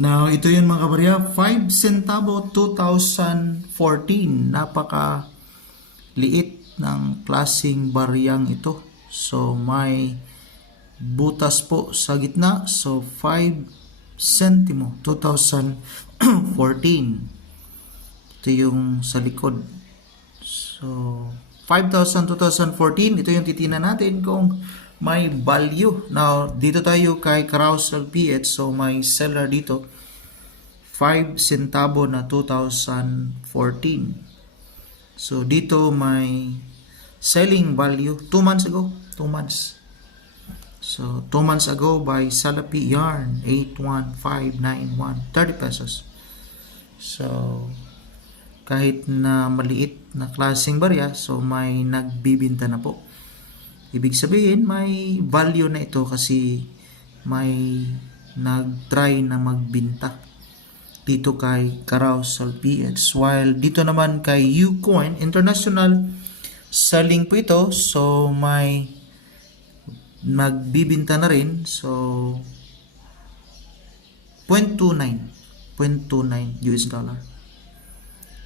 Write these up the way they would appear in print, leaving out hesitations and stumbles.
Now, ito yun mga kabarya, 5 centavo 2014. Napaka liit ng klaseng baryang ito. So, may butas po sa gitna. So, 5 centimo 2014. Ito yung sa likod. So, 5,000 2014. Ito yung titingnan natin kung may value. Now, dito tayo kay Carousel PH. So, may seller dito. 5 centavo na 2014. So, dito may selling value 2 months ago. 2 months. So, 2 months ago by Salapi Yarn. 81591. 30 pesos. So, kahit na maliit na klaseng barya, so may nagbibinta na po. Ibig sabihin, may value na ito kasi may nag-try na magbinta dito kay Carousel PX. While dito naman kay Ucoin, international selling po ito. So, may nagbibinta na rin. So, 0.29 US dollar.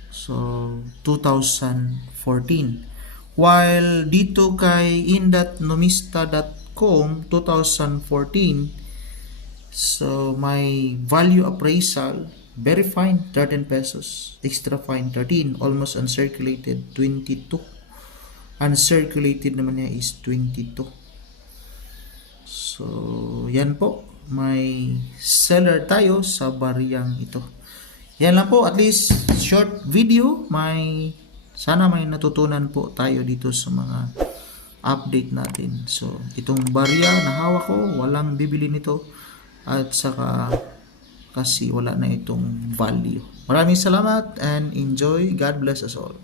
So, 2014. While dito kay in.nomista.com 2014, so may value appraisal, very fine, 13 pesos. Extra fine, 13. Almost uncirculated, 22. Uncirculated naman niya is 22. So, yan po. May seller tayo sa bariyang ito. Yan lang po, at least short video. Sana may natutunan po tayo dito sa mga update natin. So, itong barya na hawak ko, walang bibili nito. At saka, kasi wala na itong value. Maraming salamat and enjoy. God bless us all.